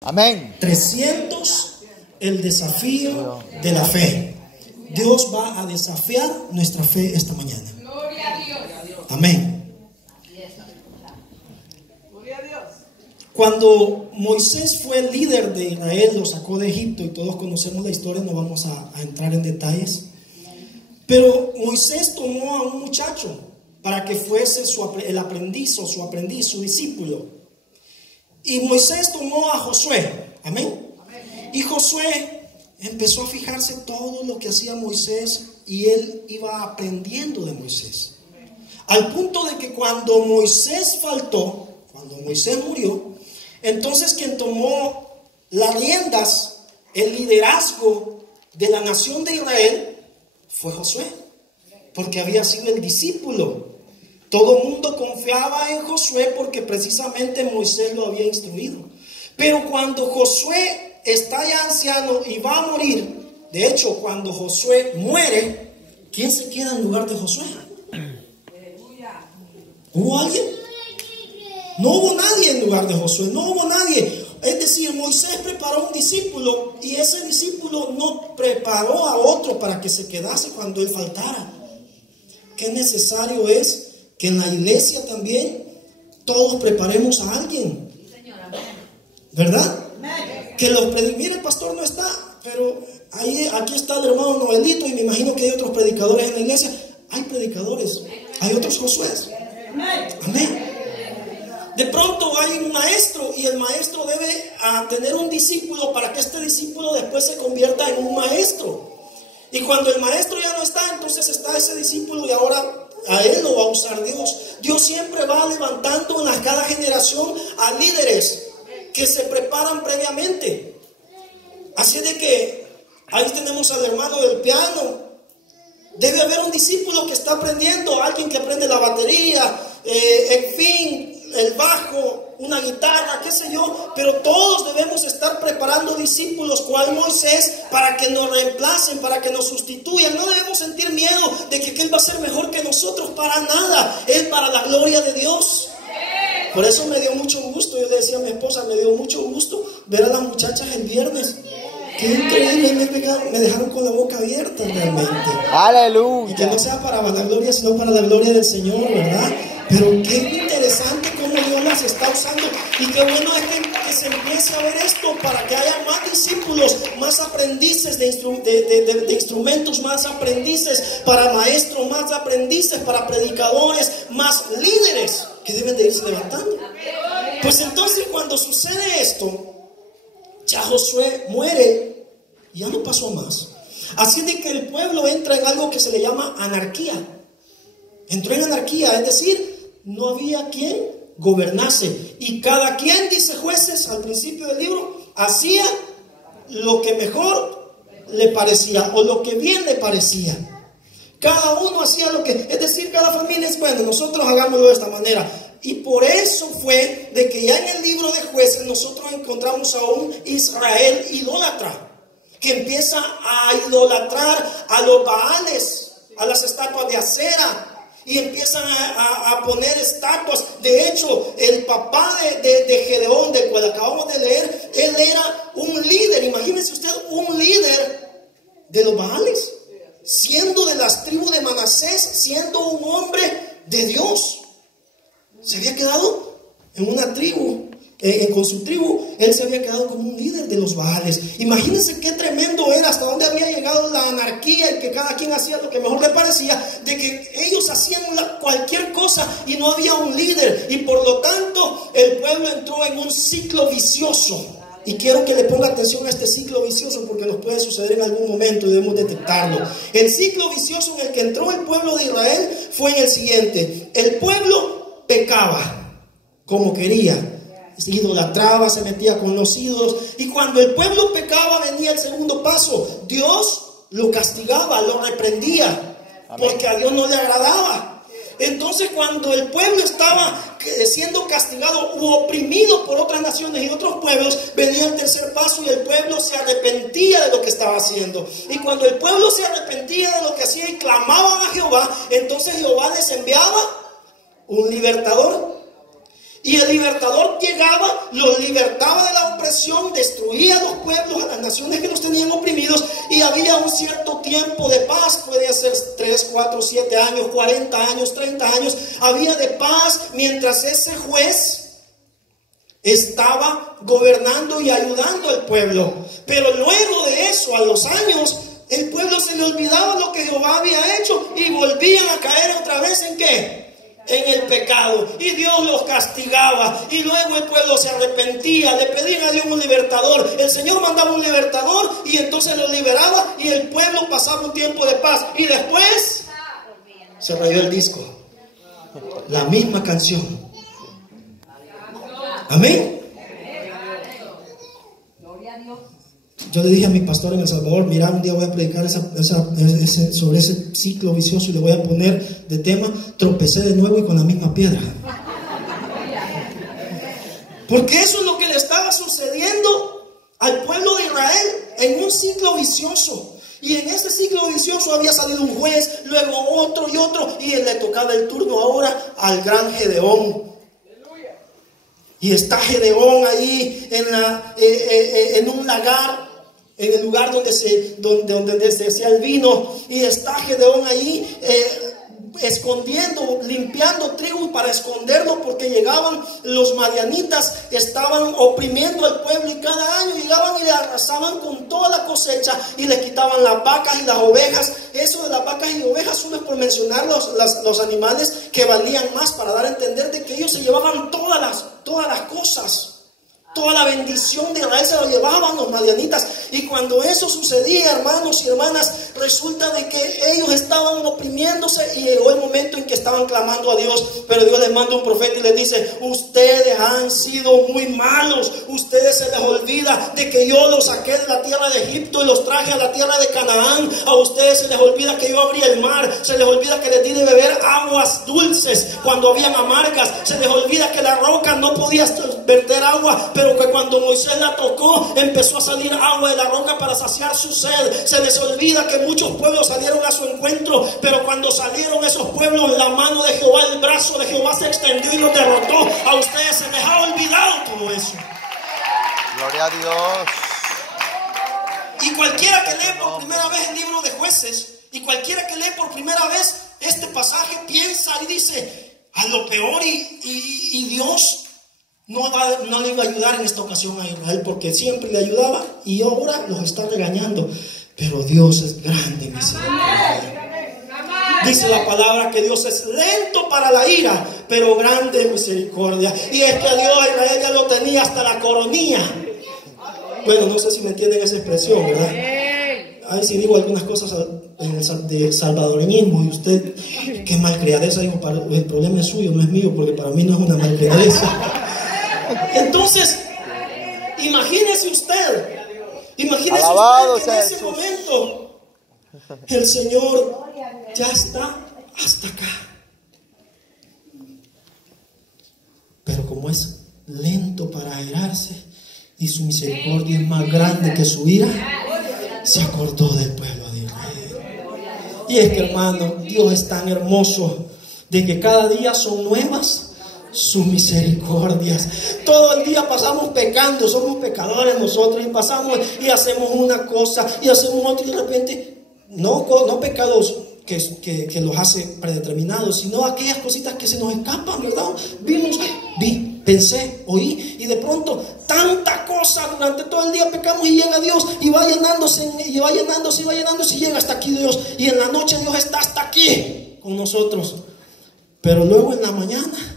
Amén. 300, el desafío de la fe. Dios va a desafiar nuestra fe esta mañana. Gloria a Dios. Amén. Cuando Moisés fue el líder de Israel, lo sacó de Egipto, y todos conocemos la historia, no vamos a entrar en detalles. Pero Moisés tomó a un muchacho para que fuese el aprendiz o su discípulo. Y Moisés tomó a Josué. Amén. Y Josué empezó a fijarse todo lo que hacía Moisés, y él iba aprendiendo de Moisés. Al punto de que cuando Moisés faltó, cuando Moisés murió, entonces quien tomó las riendas, el liderazgo de la nación de Israel, fue Josué, porque había sido el discípulo. Todo el mundo confiaba en Josué porque precisamente Moisés lo había instruido. Pero cuando Josué está ya anciano y va a morir, de hecho, cuando Josué muere, ¿quién se queda en lugar de Josué? ¿Hubo alguien? No hubo nadie en lugar de Josué, no hubo nadie. Es decir, Moisés preparó un discípulo, y ese discípulo no preparó a otro para que se quedase cuando él faltara. Qué necesario es que en la iglesia también todos preparemos a alguien, ¿verdad? Que los mire, el pastor no está, pero aquí está el hermano Noelito, y me imagino que hay otros predicadores en la iglesia. Hay predicadores, hay otros Josué. Amén. De pronto hay un maestro, y el maestro debe tener un discípulo para que este discípulo después se convierta en un maestro. Y cuando el maestro ya no está, entonces está ese discípulo, y ahora a él lo va a usar Dios. Dios siempre va levantando en cada generación a líderes que se preparan previamente. Así de que ahí tenemos al hermano del piano. Debe haber un discípulo que está aprendiendo, alguien que aprende la batería, en fin, el bajo, una guitarra, qué sé yo. Pero todos debemos estar preparando discípulos cual Moisés, para que nos reemplacen, para que nos sustituyan. No debemos sentir miedo de que él va a ser mejor que nosotros, para nada. Es para la gloria de Dios. Por eso me dio mucho gusto, yo le decía a mi esposa, me dio mucho gusto ver a las muchachas el viernes. Qué increíble, me dejaron con la boca abierta realmente. Aleluya. Y que no sea para la gloria, sino para la gloria del Señor, ¿verdad? Pero qué interesante cómo Dios las está usando. Y qué bueno es que se empiece a ver esto, para que haya más discípulos, más aprendices de instrumentos, más aprendices para maestros, más aprendices para predicadores, más líderes que deben de irse levantando. Pues entonces, cuando sucede esto, ya Josué muere, y ya no pasó más. Así de que el pueblo entra en algo que se le llama anarquía. Entró en anarquía, es decir, no había quien gobernase, y cada quien, dice Jueces al principio del libro, hacía lo que mejor le parecía, o lo que bien le parecía. Cada uno hacía lo que, es decir, cada familia es, bueno, nosotros hagámoslo de esta manera. Y por eso fue de que ya en el libro de Jueces nosotros encontramos a un Israel idólatra, que empieza a idolatrar a los Baales, a las estatuas de acera, y empiezan a poner estatuas. De hecho, el papá de Gedeón, del cual acabamos de leer, él era un líder. Imagínense usted, un líder de los Baales, siendo de las tribus de Manasés, siendo un hombre de Dios. Se había quedado en una tribu, con su tribu, él se había quedado como un líder de los Baales. Imagínense qué tremendo era, hasta dónde había llegado la anarquía, y que cada quien hacía lo que mejor le parecía, de que ellos hacían cualquier cosa y no había un líder, y por lo tanto el pueblo entró en un ciclo vicioso. Y quiero que le ponga atención a este ciclo vicioso, porque nos puede suceder en algún momento y debemos detectarlo. El ciclo vicioso en el que entró el pueblo de Israel fue en el siguiente: el pueblo pecaba como quería, idolatraba, se metía con los ídolos, y cuando el pueblo pecaba venía el segundo paso: Dios lo castigaba, lo reprendía, porque a Dios no le agradaba. Entonces, cuando el pueblo estaba siendo castigado u oprimido por otras naciones y otros pueblos, venía el tercer paso, y el pueblo se arrepentía de lo que estaba haciendo. Y cuando el pueblo se arrepentía de lo que hacía y clamaban a Jehová, entonces Jehová les enviaba un libertador. Y el libertador llegaba, los libertaba de la opresión, destruía a los pueblos, a las naciones que los tenían oprimidos, y había un cierto tiempo de paz. Podía ser 3, 4, 7 años, 40 años, 30 años. Había de paz mientras ese juez estaba gobernando y ayudando al pueblo. Pero luego de eso, a los años, el pueblo se le olvidaba lo que Jehová había hecho y volvían a caer otra vez ¿en qué? En el pecado, y Dios los castigaba, y luego el pueblo se arrepentía, le pedían a Dios un libertador. El Señor mandaba un libertador y entonces lo liberaba, y el pueblo pasaba un tiempo de paz, y después se rayó el disco, la misma canción. Amén. Yo le dije a mi pastor en El Salvador: mira, un día voy a predicar sobre ese ciclo vicioso, y le voy a poner de tema: tropecé de nuevo y con la misma piedra. Porque eso es lo que le estaba sucediendo al pueblo de Israel, en un ciclo vicioso. Y en ese ciclo vicioso había salido un juez, luego otro y otro, y le tocaba el turno ahora al gran Gedeón. Y está Gedeón ahí en un lagar, en el lugar donde se hacía el vino, y está Gedeón ahí escondiendo, limpiando trigo para esconderlo, porque llegaban los madianitas, estaban oprimiendo al pueblo, y cada año llegaban y le arrasaban con toda la cosecha y les quitaban las vacas y las ovejas. Eso de las vacas y ovejas solo es por mencionar los animales que valían más, para dar a entender de que ellos se llevaban todas las cosas. Toda la bendición de Israel se lo llevaban los madianitas. Y cuando eso sucedía, hermanos y hermanas, resulta de que ellos estaban oprimiéndose, y llegó el momento en que estaban clamando a Dios. Pero Dios les manda un profeta y les dice: ustedes han sido muy malos. Ustedes se les olvida de que yo los saqué de la tierra de Egipto y los traje a la tierra de Canaán. A ustedes se les olvida que yo abrí el mar. Se les olvida que les di de beber aguas dulces cuando habían amargas. Se les olvida que la roca no podía verter agua, pero que cuando Moisés la tocó, empezó a salir agua de la roca para saciar su sed. Se les olvida que muchos pueblos salieron a su encuentro, pero cuando salieron esos pueblos, la mano de Jehová, el brazo de Jehová se extendió y los derrotó. A ustedes se les ha olvidado todo eso. Gloria a Dios. Y cualquiera que lee por primera vez el libro de Jueces, y cualquiera que lee por primera vez este pasaje, piensa y dice: a lo peor, y Dios no le iba a ayudar en esta ocasión a Israel, porque siempre le ayudaba y ahora los está regañando. Pero Dios es grande y misericordioso. Dice la palabra que Dios es lento para la ira, pero grande en misericordia. Y es que a Dios, a Israel, ya lo tenía hasta la coronilla. Bueno, no sé si me entienden esa expresión, ¿verdad? A ver si digo algunas cosas de salvadoreñismo, y usted, qué malcriadeza, digo, el problema es suyo, no es mío, porque para mí no es una malcriadeza. Entonces, imagínese usted, Alabado que en ese momento el Señor ya está hasta acá. Pero como es lento para airarse y su misericordia es más grande que su ira, se acordó del pueblo de Israel. Y es que, hermano, Dios es tan hermoso de que cada día son nuevas sus misericordias. Todo el día pasamos pecando, somos pecadores nosotros, y pasamos y hacemos una cosa y hacemos otra, y de repente no pecados que los hace predeterminados, sino aquellas cositas que se nos escapan, ¿verdad? Vi, pensé, oí, y de pronto tanta cosa durante todo el día pecamos, y llega Dios y va llenándose, y va llenándose, y va llenándose, y llega hasta aquí Dios, y en la noche Dios está hasta aquí con nosotros. Pero luego en la mañana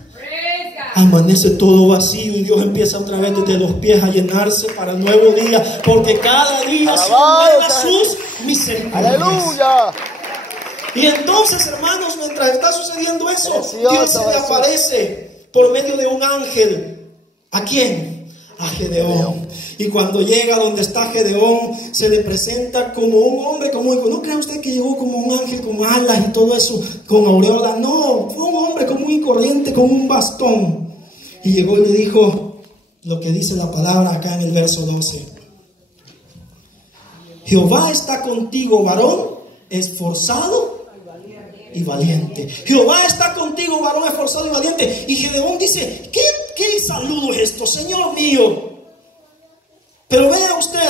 amanece todo vacío, y Dios empieza otra vez desde los pies a llenarse para el nuevo día, porque cada día se nuevas sus misericordias. Aleluya. Y entonces, hermanos, mientras está sucediendo eso, Precioso, Dios se le aparece por medio de un ángel. ¿A quién? A Gedeón. Y cuando llega donde está Gedeón, se le presenta como un hombre común. No crea usted que llegó como un ángel con alas y todo eso, con aureola. No, fue un hombre común y corriente con un bastón. Y llegó y le dijo lo que dice la palabra acá en el verso 12. Jehová está contigo, varón esforzado y valiente. Jehová está contigo, varón esforzado y valiente. Y Gedeón dice: ¿Qué ¿qué saludo es esto, Señor mío? Pero vea usted,